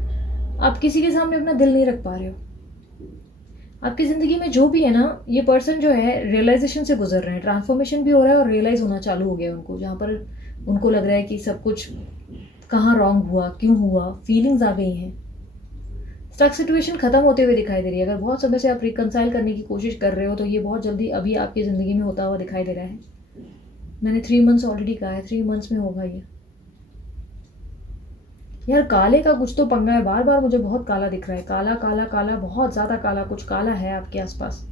आप किसी के सामने अपना दिल नहीं रख पा रहे हो। आपकी ज़िंदगी में जो भी है ना, ये पर्सन जो है रियलाइजेशन से गुजर रहे हैं, ट्रांसफॉर्मेशन भी हो रहा है और रियलाइज़ होना चालू हो गया है उनको, जहाँ पर उनको लग रहा है कि सब कुछ कहाँ रॉन्ग हुआ, क्यों हुआ, फीलिंग्स आ गई हैं। स्टक सिचुएशन खत्म होते हुए दिखाई दे रही है। अगर बहुत समय से आप रिकंसाइल करने की कोशिश कर रहे हो तो ये बहुत जल्दी अभी आपकी ज़िंदगी में होता हुआ दिखाई दे रहा है। मैंने 3 मंथ्स ऑलरेडी कहा है, 3 मंथ्स में होगा ये। यार काले का कुछ तो पंगा है, बार बार मुझे बहुत काला दिख रहा है, काला काला काला, बहुत ज़्यादा काला, कुछ काला है आपके आसपास।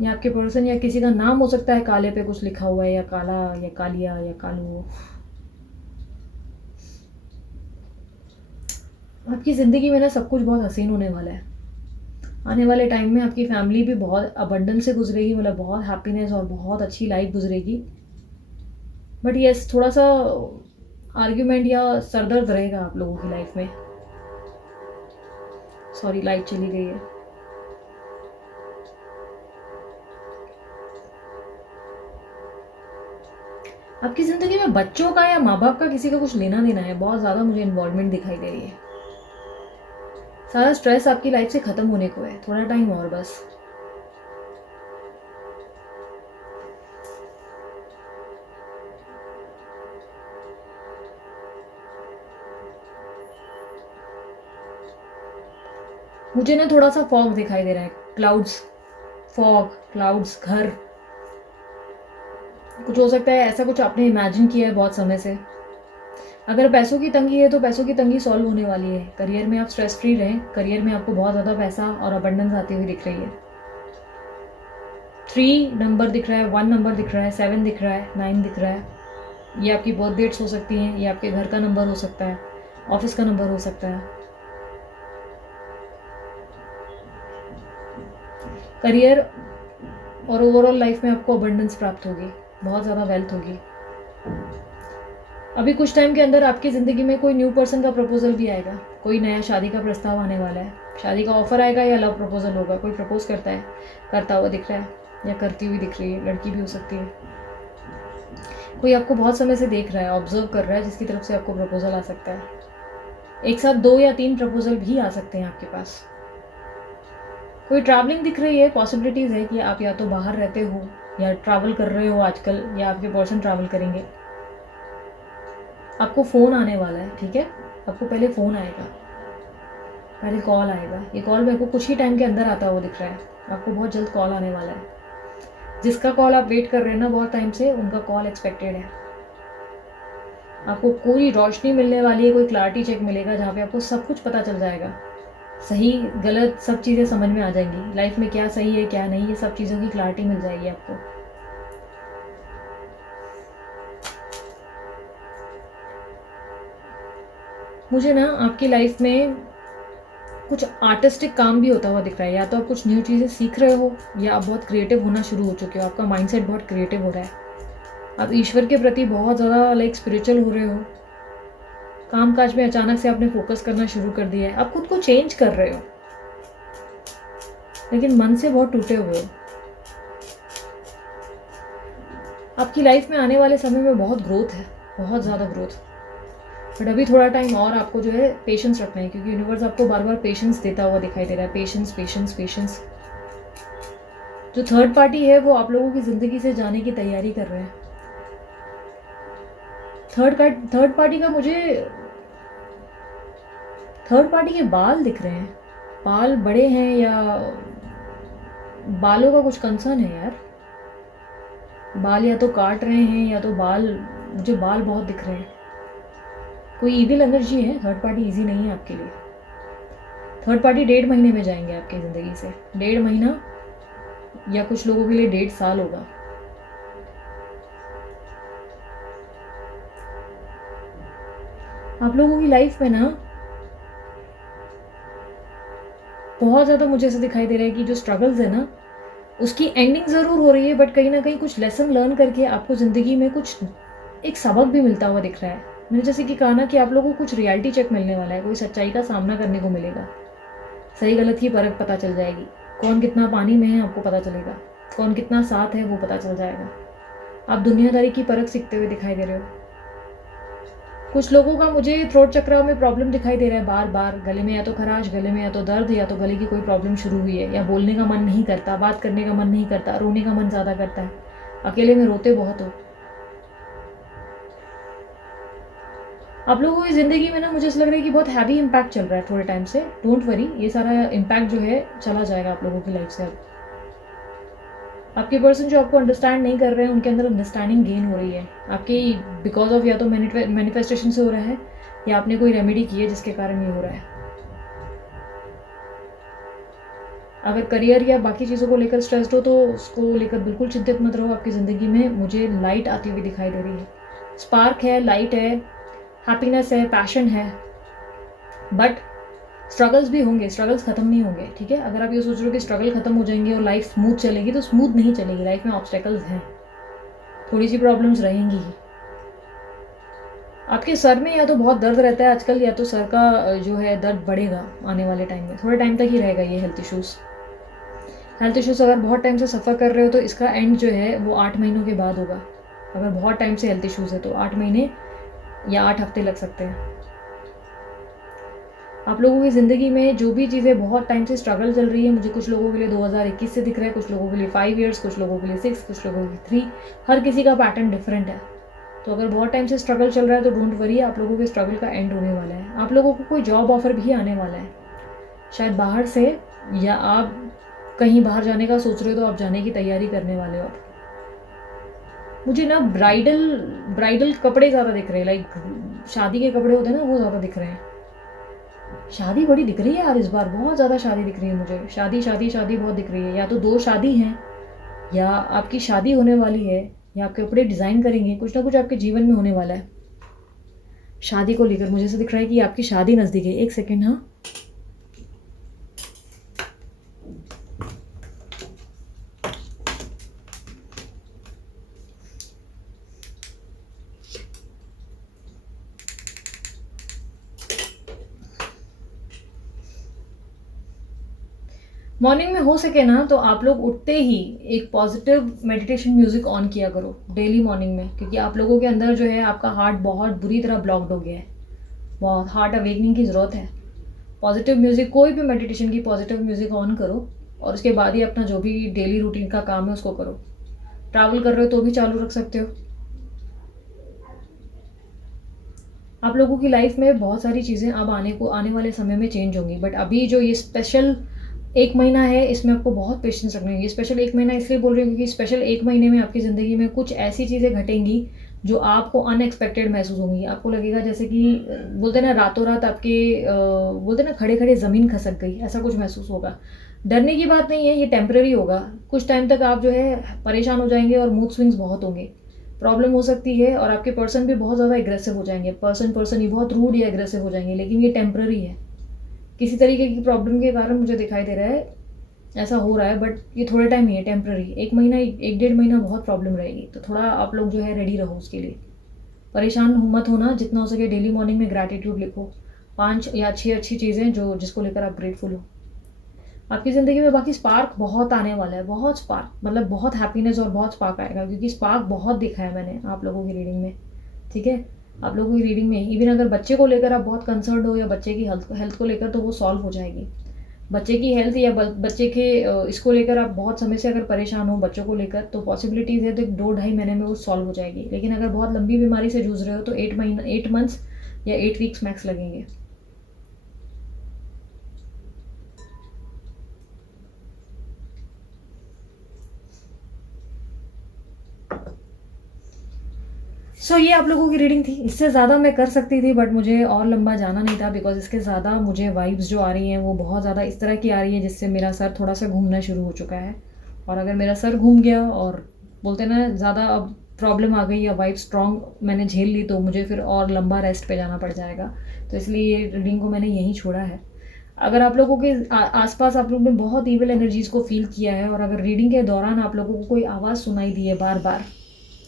या आपके पर्सन या किसी का नाम हो सकता है काले पे कुछ लिखा हुआ है, या काला या कालिया या कालू। आपकी ज़िंदगी में ना सब कुछ बहुत हसीन होने वाला है। आने वाले टाइम में आपकी फैमिली भी बहुत अबंडेंस से गुजरेगी, मतलब बहुत हैप्पीनेस और बहुत अच्छी लाइफ गुजरेगी। बट यस, थोड़ा सा आर्ग्यूमेंट या सरदर्द रहेगा आप लोगों की लाइफ में। सॉरी, लाइट चली गई है। आपकी ज़िंदगी में बच्चों का या माँ बाप का किसी का कुछ लेना देना है, बहुत ज़्यादा मुझे इन्वॉल्वमेंट दिखाई दे रही है। सारा स्ट्रेस आपकी लाइफ से ख़त्म होने को है, थोड़ा टाइम और बस। मुझे ना थोड़ा सा फॉग दिखाई दे रहा है, क्लाउड्स, फॉग, क्लाउड्स, घर। कुछ हो सकता है ऐसा कुछ आपने इमेजिन किया है बहुत समय से। अगर पैसों की तंगी है तो पैसों की तंगी सॉल्व होने वाली है। करियर में आप स्ट्रेस फ्री रहें, करियर में आपको बहुत ज़्यादा पैसा और अबंडेंस आती हुई दिख रही है। 3 नंबर दिख रहा है, 1 नंबर दिख रहा है, 7 दिख रहा है, 9 दिख रहा है। ये आपकी बर्थ डेट्स हो सकती हैं, ये आपके घर का नंबर हो सकता है, ऑफिस का नंबर हो सकता है। करियर और ओवरऑल लाइफ में आपको अबंडेंस प्राप्त होगी, बहुत ज़्यादा वेल्थ होगी। अभी कुछ टाइम के अंदर आपकी ज़िंदगी में कोई न्यू पर्सन का प्रपोजल भी आएगा, कोई नया शादी का प्रस्ताव आने वाला है, शादी का ऑफर आएगा या लव प्रपोजल होगा, कोई प्रपोज करता है, करता हुआ दिख रहा है या करती हुई दिख रही है, लड़की भी हो सकती है। कोई आपको बहुत समय से देख रहा है, ऑब्जर्व कर रहा है, जिसकी तरफ से आपको प्रपोजल आ सकता है। एक साथ 2 या 3 प्रपोजल भी आ सकते हैं आपके पास। कोई ट्रैवलिंग दिख रही है, पॉसिबिलिटीज़ है कि आप या तो बाहर रहते हो या ट्रैवल कर रहे हो आजकल, या आपके पर्सन ट्रैवल करेंगे। आपको फ़ोन आने वाला है, ठीक है? आपको पहले फ़ोन आएगा, पहले कॉल आएगा। ये कॉल मेरे को कुछ ही टाइम के अंदर आता हुआ दिख रहा है। आपको बहुत जल्द कॉल आने वाला है। जिसका कॉल आप वेट कर रहे हैं ना बहुत टाइम से, उनका कॉल एक्सपेक्टेड है। आपको कोई रोशनी मिलने वाली है, कोई क्लैरिटी चेक मिलेगा जहाँ पे आपको सब कुछ पता चल जाएगा। सही गलत सब चीज़ें समझ में आ जाएंगी। लाइफ में क्या सही है क्या नहीं, ये सब चीज़ों की क्लैरिटी मिल जाएगी आपको। मुझे ना आपकी लाइफ में कुछ आर्टिस्टिक काम भी होता हुआ दिख रहा है। या तो आप कुछ न्यू चीज़ें सीख रहे हो, या आप बहुत क्रिएटिव होना शुरू हो चुके हो। आपका माइंडसेट बहुत क्रिएटिव हो रहा है। आप ईश्वर के प्रति बहुत ज़्यादा लाइक स्पिरिचुअल हो रहे हो। काम काज में अचानक से आपने फोकस करना शुरू कर दिया है। आप खुद को चेंज कर रहे हो, लेकिन मन से बहुत टूटे हुए हो। आपकी लाइफ में आने वाले समय में बहुत ग्रोथ है, बहुत ज़्यादा ग्रोथ। बट अभी थोड़ा टाइम और आपको जो है पेशेंस रखना है, क्योंकि यूनिवर्स आपको बार बार पेशेंस देता हुआ दिखाई दे रहा है। Patience patience patience. जो थर्ड पार्टी है वो आप लोगों की ज़िंदगी से जाने की तैयारी कर रहे हैं। थर्ड पार्टी का मुझे थर्ड पार्टी के बाल दिख रहे हैं। बाल बड़े हैं, या बालों का कुछ कंसर्न है यार। बाल या तो काट रहे हैं या तो बाल, मुझे बाल बहुत दिख रहे हैं। कोई ईविल एनर्जी है। थर्ड पार्टी इजी नहीं है आपके लिए। थर्ड पार्टी 1.5 महीने में जाएंगे आपकी ज़िंदगी से। 1.5 महीना या कुछ लोगों के लिए 1.5 साल होगा। आप लोगों की लाइफ में ना बहुत ज़्यादा मुझे ऐसा दिखाई दे रहा है कि जो स्ट्रगल्स है ना, उसकी एंडिंग ज़रूर हो रही है, बट कहीं ना कहीं कुछ लेसन लर्न करके आपको ज़िंदगी में कुछ एक सबक भी मिलता हुआ दिख रहा है। मैंने जैसे कि कहा ना कि आप लोगों को कुछ रियलिटी चेक मिलने वाला है, कोई सच्चाई का सामना करने को मिलेगा। सही गलत की परख पता चल जाएगी। कौन कितना पानी में है आपको पता चलेगा, कौन कितना साथ है वो पता चल जाएगा। आप दुनियादारी की परख सीखते हुए दिखाई दे रहे हो। कुछ लोगों का मुझे थ्रोट चक्र में प्रॉब्लम दिखाई दे रहा है बार बार, गले में या तो खराश, गले में या तो दर्द, या तो गले की कोई प्रॉब्लम शुरू हुई है, या बोलने का मन नहीं करता, बात करने का मन नहीं करता, रोने का मन ज़्यादा करता है, अकेले में रोते बहुत हो। आप लोगों की ज़िंदगी में ना मुझे ऐसा लग रहा है कि बहुत हैवी इम्पैक्ट चल रहा है थोड़े टाइम से। डोंट वरी, ये सारा इम्पैक्ट जो है चला जाएगा आप लोगों की लाइफ से अब। आपके पर्सन जो आपको अंडरस्टैंड नहीं कर रहे हैं, उनके अंदर अंडरस्टैंडिंग गेन हो रही है आपकी, बिकॉज ऑफ या तो मैनिफेस्टेशन से हो रहा है, या आपने कोई रेमेडी की है जिसके कारण ये हो रहा है। अगर करियर या बाकी चीज़ों को लेकर स्ट्रेस्ड हो तो उसको लेकर बिल्कुल चिंतित मत रहो। आपकी ज़िंदगी में मुझे लाइट आती हुई दिखाई दे रही है, स्पार्क है, लाइट है, हैप्पीनेस है, पैशन है। बट स्ट्रगल्स भी होंगे, स्ट्रगल्स खत्म नहीं होंगे, ठीक है। अगर आप ये सोच रहे हो कि स्ट्रगल खत्म हो जाएंगे और लाइफ स्मूथ चलेगी, तो स्मूथ नहीं चलेगी। लाइफ में ऑब्स्टेकल्स हैं, थोड़ी सी प्रॉब्लम्स रहेंगी ही। आपके सर में या तो बहुत दर्द रहता है आजकल, या तो सर का जो है दर्द बढ़ेगा आने वाले टाइम में, थोड़े टाइम तक ही रहेगा ये हेल्थ इश्यूज़। हेल्थ इश्यूज़ अगर बहुत टाइम से सफ़र कर रहे हो तो इसका एंड जो है वो 8 महीनों के बाद होगा। अगर बहुत टाइम से हेल्थ इश्यूज़ है तो 8 महीने या 8 हफ्ते लग सकते हैं। आप लोगों की ज़िंदगी में जो भी चीज़ें बहुत टाइम से स्ट्रगल चल रही है, मुझे कुछ लोगों के लिए 2021 से दिख रहा है, कुछ लोगों के लिए 5 इयर्स, कुछ लोगों के लिए 6, कुछ लोगों के 3, हर किसी का पैटर्न डिफरेंट है। तो अगर बहुत टाइम से स्ट्रगल चल रहा है तो डोंट वरी, आप लोगों के स्ट्रगल का एंड होने वाला है। आप लोगों को कोई जॉब ऑफर भी आने वाला है, शायद बाहर से, या आप कहीं बाहर जाने का सोच रहे हो तो आप जाने की तैयारी करने वाले हो। मुझे ना ब्राइडल कपड़े ज़्यादा दिख रहे हैं, लाइक शादी के कपड़े होते हैं ना, वो ज़्यादा दिख रहे हैं। शादी बड़ी दिख रही है यार, इस बार बहुत ज़्यादा शादी दिख रही है मुझे। शादी शादी शादी बहुत दिख रही है, या तो 2 शादी हैं, या आपकी शादी होने वाली है, या आपके कपड़े डिज़ाइन करेंगे, कुछ ना कुछ आपके जीवन में होने वाला है। शादी को लेकर मुझे ऐसा दिख रहा है कि आपकी शादी नज़दीक है। एक सेकेंड, हाँ। मॉर्निंग में हो सके ना तो आप लोग उठते ही एक पॉजिटिव मेडिटेशन म्यूज़िक ऑन किया करो डेली मॉर्निंग में, क्योंकि आप लोगों के अंदर जो है आपका हार्ट बहुत बुरी तरह ब्लॉक्ड हो गया है, बहुत हार्ट अवेकनिंग की ज़रूरत है। पॉजिटिव म्यूज़िक, कोई भी मेडिटेशन की पॉजिटिव म्यूज़िक ऑन करो, और उसके बाद ही अपना जो भी डेली रूटीन का काम है उसको करो। ट्रैवल कर रहे हो तो भी चालू रख सकते हो। आप लोगों की लाइफ में बहुत सारी चीज़ें अब आने वाले समय में चेंज होंगी, बट अभी जो ये स्पेशल 1 महीना है, इसमें आपको बहुत पेशेंस रखना है। ये स्पेशल 1 महीना इसलिए बोल रही हूँ क्योंकि स्पेशल 1 महीने में आपकी ज़िंदगी में कुछ ऐसी चीज़ें घटेंगी जो आपको अनएक्सपेक्टेड महसूस होंगी। आपको लगेगा जैसे कि बोलते हैं ना, रातों रात आपके बोलते हैं ना, खड़े खड़े ज़मीन खसक गई, ऐसा कुछ महसूस होगा। डरने की बात नहीं है, ये टेम्पररी होगा। कुछ टाइम तक आप जो है परेशान हो जाएंगे और मूड स्विंग्स बहुत होंगे, प्रॉब्लम हो सकती है, और आपके पर्सन भी बहुत ज़्यादा एग्रेसिव हो जाएंगे। पर्सन ही बहुत रूड या एग्रेसिव हो जाएंगे, लेकिन ये टेम्पररी है। किसी तरीके की प्रॉब्लम के कारण मुझे दिखाई दे रहा है ऐसा हो रहा है, बट ये थोड़े टाइम ही है, टेम्पररी। 1 महीना, 1 डेढ़ महीना बहुत प्रॉब्लम रहेगी, तो थोड़ा आप लोग जो है रेडी रहो उसके लिए। परेशान मत होना, जितना हो सके डेली मॉर्निंग में ग्रैटिट्यूड लिखो, 5 या 6 अच्छी चीज़ें जो जिसको लेकर आप ग्रेटफुल हो। आपकी ज़िंदगी में बाकी स्पार्क बहुत आने वाला है, बहुत स्पार्क, मतलब बहुत हैप्पीनेस और बहुत स्पार्क आएगा, क्योंकि स्पार्क बहुत दिखा है मैंने आप लोगों की रीडिंग में, ठीक है। आप लोगों की रीडिंग में इवन अगर बच्चे को लेकर आप बहुत कंसर्न हो, या बच्चे की हेल्थ को लेकर, तो वो सॉल्व हो जाएगी। बच्चे की हेल्थ या बच्चे के इसको लेकर आप बहुत समय से अगर परेशान हो बच्चों को लेकर, तो पॉसिबिलिटीज़ है तो 2-2.5 महीने में वो सॉल्व हो जाएगी। लेकिन अगर बहुत लंबी बीमारी से जूझ रहे हो तो 8 मंथ्स या 8 वीक्स मैक्स लगेंगे। ये आप लोगों की रीडिंग थी। इससे ज़्यादा मैं कर सकती थी, बट मुझे और लंबा जाना नहीं था, बिकॉज इसके ज़्यादा मुझे वाइब्स जो आ रही हैं वो बहुत ज़्यादा इस तरह की आ रही है जिससे मेरा सर थोड़ा सा घूमना शुरू हो चुका है। और अगर मेरा सर घूम गया और बोलते ना ज़्यादा अब प्रॉब्लम आ गई या वाइब स्ट्रॉन्ग मैंने झेल ली, तो मुझे फिर और लंबा रेस्ट पे जाना पड़ जाएगा। तो इसलिए ये रीडिंग को मैंने यहीं छोड़ा है। अगर आप लोगों के आसपास आप लोगों ने बहुत ईविल एनर्जीज़ को फील किया है, और अगर रीडिंग के दौरान आप लोगों को कोई आवाज़ सुनाई दी है बार बार,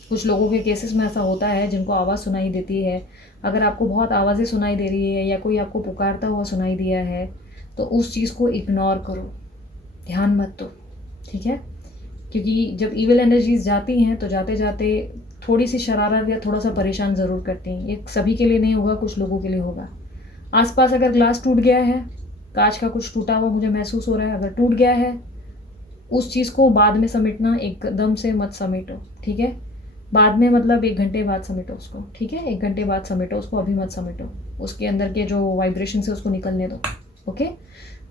कुछ लोगों के केसेस में ऐसा होता है जिनको आवाज़ सुनाई देती है। अगर आपको बहुत आवाज़ें सुनाई दे रही है या कोई आपको पुकारता हुआ सुनाई दिया है, तो उस चीज़ को इग्नोर करो, ध्यान मत दो, ठीक है। क्योंकि जब ईविल एनर्जीज जाती हैं तो जाते जाते थोड़ी सी शरारत या थोड़ा सा परेशान ज़रूर करती हैं। ये सभी के लिए नहीं होगा, कुछ लोगों के लिए होगा। आसपास अगर ग्लास टूट गया है, कांच का कुछ टूटा हुआ मुझे महसूस हो रहा है, अगर टूट गया है, उस चीज़ को बाद में समेटना, एकदम से मत समेटो, ठीक है। बाद में मतलब 1 घंटे बाद समेटो उसको, ठीक है। 1 घंटे बाद समेटो उसको, अभी मत समेटो। उसके अंदर के जो वाइब्रेशन है उसको निकलने दो, ओके।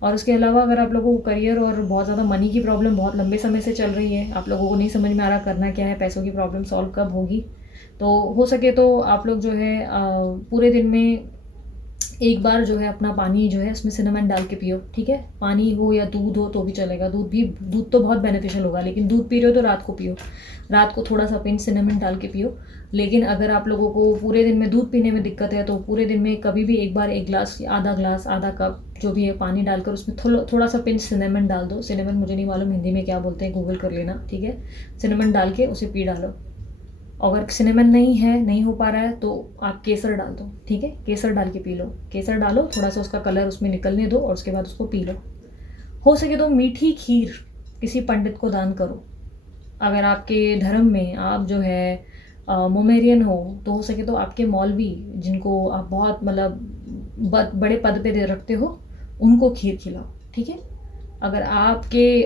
और उसके अलावा अगर आप लोगों को करियर और बहुत ज़्यादा मनी की प्रॉब्लम बहुत लंबे समय से चल रही है, आप लोगों को नहीं समझ में आ रहा करना क्या है, पैसों की प्रॉब्लम सॉल्व कब होगी, तो हो सके तो आप लोग जो है पूरे दिन में एक बार जो है अपना पानी जो है उसमें सिनेमन डाल के पियो, ठीक है। पानी हो या दूध हो तो भी चलेगा, दूध तो बहुत बेनिफिशियल होगा, लेकिन दूध पी रहे हो तो रात को पियो, रात को थोड़ा सा पिंच सिनेमन डाल के पियो। लेकिन अगर आप लोगों को पूरे दिन में दूध पीने में दिक्कत है तो पूरे दिन में कभी भी एक बार 1 ग्लास, आधा ग्लास, आधा कप जो भी है पानी डालकर उसमें थोड़ा सा पिंच सिनेमन डाल दो। सिनेमन मुझे नहीं मालूम हिंदी में क्या बोलते हैं, गूगल कर लेना, ठीक है। सिनेमन डाल के उसे पी डालो। अगर सिनेमन नहीं है, नहीं हो पा रहा है, तो आप केसर डाल दो, ठीक है। केसर डाल के पी लो, केसर डालो, थोड़ा सा उसका कलर उसमें निकलने दो और उसके बाद उसको पी लो। हो सके तो मीठी खीर किसी पंडित को दान करो। अगर आपके धर्म में आप जो है मोमेरियन हो, तो हो सके तो आपके मौलवी जिनको आप बहुत मतलब बड़े पद पे दे रखते हो, उनको खीर खिलाओ, ठीक है। अगर आपके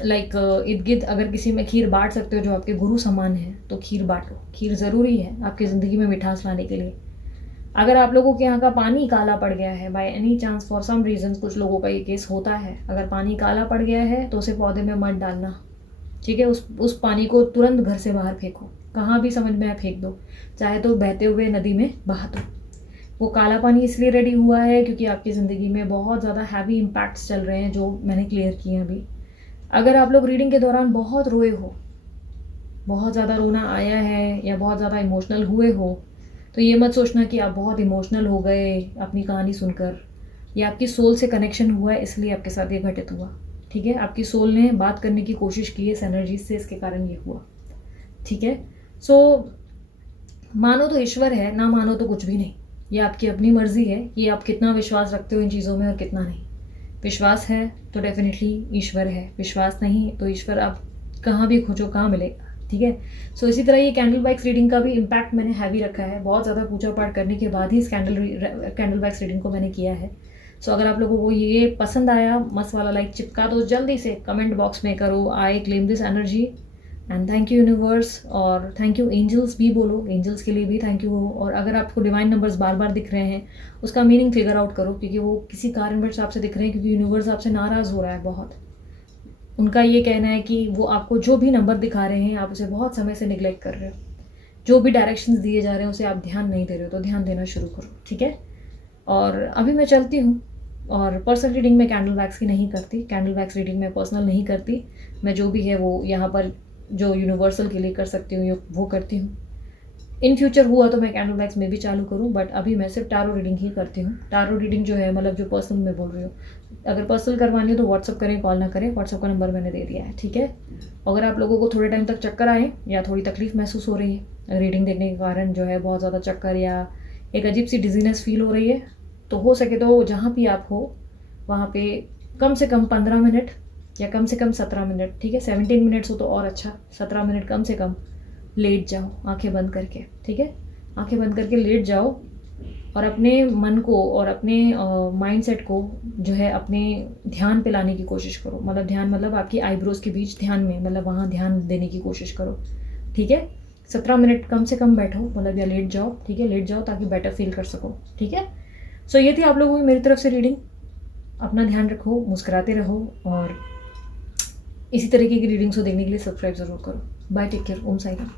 लाइक इर्द गिर्द अगर किसी में खीर बांट सकते हो जो आपके गुरु समान है, तो खीर बांटो। खीर ज़रूरी है आपकी ज़िंदगी में मिठास लाने के लिए। अगर आप लोगों के यहाँ का पानी काला पड़ गया है, by any chance, for some reason, कुछ लोगों का ये केस होता है, अगर पानी काला पड़ गया है तो उसे पौधे में मत डालना, ठीक है। उस पानी को तुरंत घर से बाहर फेंको, कहाँ भी समझ में आए फेंक दो, चाहे तो बहते हुए नदी में बहा दो। वो काला पानी इसलिए रेडी हुआ है क्योंकि आपकी ज़िंदगी में बहुत ज़्यादा हैवी इम्पैक्ट्स चल रहे हैं जो मैंने क्लियर किए हैं अभी। अगर आप लोग रीडिंग के दौरान बहुत रोए हो, बहुत ज़्यादा रोना आया है या बहुत ज़्यादा इमोशनल हुए हो, तो ये मत सोचना कि आप बहुत इमोशनल हो गए अपनी कहानी सुनकर, या आपकी सोल से कनेक्शन हुआ है इसलिए आपके साथ ये घटित हुआ, ठीक है। आपकी सोल ने बात करने की कोशिश की है इस एनर्जी से, इसके कारण ये हुआ, ठीक है। सो मानो तो ईश्वर है, ना मानो तो कुछ भी नहीं। ये आपकी अपनी मर्जी है कि आप कितना विश्वास रखते हो इन चीज़ों में और कितना नहीं। विश्वास है तो डेफिनेटली ईश्वर है, विश्वास नहीं तो ईश्वर आप कहाँ भी खोजो कहाँ मिलेगा, ठीक है। सो इसी तरह ये कैंडल वैक्स रीडिंग का भी इम्पैक्ट मैंने हैवी रखा है। बहुत ज़्यादा पूजा पाठ करने के बाद ही इस कैंडल वैक्स रीडिंग को मैंने किया है। सो अगर आप लोगों को ये पसंद आया, मस्त वाला लाइक चिपका दो, जल्दी से कमेंट बॉक्स में करो I claim this energy and thank you universe, और थैंक यू एंजल्स भी बोलो, एंजल्स के लिए भी थैंक यू हो। और अगर आपको डिवाइन नंबर्स बार बार दिख रहे हैं, उसका मीनिंग फिगर आउट करो, क्योंकि वो किसी कारणवश आपसे दिख रहे हैं, क्योंकि यूनिवर्स आपसे नाराज़ हो रहा है बहुत। उनका ये कहना है कि वो आपको जो भी नंबर दिखा रहे हैं, आप उसे बहुत समय से निगलेक्ट कर रहे हो। जो भी डायरेक्शंस दिए जा रहे हैं उसे आप ध्यान नहीं दे रहे हो, तो ध्यान देना शुरू करो, ठीक है। और अभी मैं चलती हूँ। और पर्सनल रीडिंग में कैंडल वैक्स की नहीं करती, कैंडल वैक्स रीडिंग में पर्सनल नहीं करती। मैं जो भी है वो यहाँ पर जो यूनिवर्सल के लिए कर सकती हूँ वो करती हूँ। इन फ्यूचर हुआ तो मैं कैंडल वैक्स में भी चालू करूँ, बट अभी मैं सिर्फ टारो रीडिंग ही करती हूँ। टारो रीडिंग जो है मतलब जो पर्सनल मैं बोल रही हूँ, अगर पर्सनल करवानी हो तो व्हाट्सअप करें, कॉल ना करें, व्हाट्सअप का नंबर मैंने दे दिया है, ठीक है। अगर आप लोगों को थोड़े टाइम तक चक्कर आए या थोड़ी तकलीफ महसूस हो रही है रीडिंग देखने के कारण, जो है बहुत ज़्यादा चक्कर या एक अजीब सी डिजीनेस फील हो रही है, तो हो सके तो जहाँ भी आप हो वहाँ पे कम से कम 15 मिनट या कम से कम 17 मिनट, ठीक है। 17 मिनट्स हो तो और अच्छा, 17 मिनट कम से कम लेट जाओ आंखें बंद करके, ठीक है। आंखें बंद करके लेट जाओ और अपने मन को और अपने माइंडसेट को जो है अपने ध्यान पे लाने की कोशिश करो। मतलब ध्यान मतलब आपकी आईब्रोज के बीच ध्यान में, मतलब वहाँ ध्यान देने की कोशिश करो, ठीक है। 17 मिनट कम से कम बैठो, मतलब या लेट जाओ, ठीक है। लेट जाओ ताकि बेटर फील कर सको, ठीक है। सो ये थी आप लोगों की मेरी तरफ से रीडिंग। अपना ध्यान रखो, मुस्कुराते रहो, और इसी तरीके की रीडिंग्स को देखने के लिए सब्सक्राइब ज़रूर करो। बाय, टेक केयर, ओम साई राम।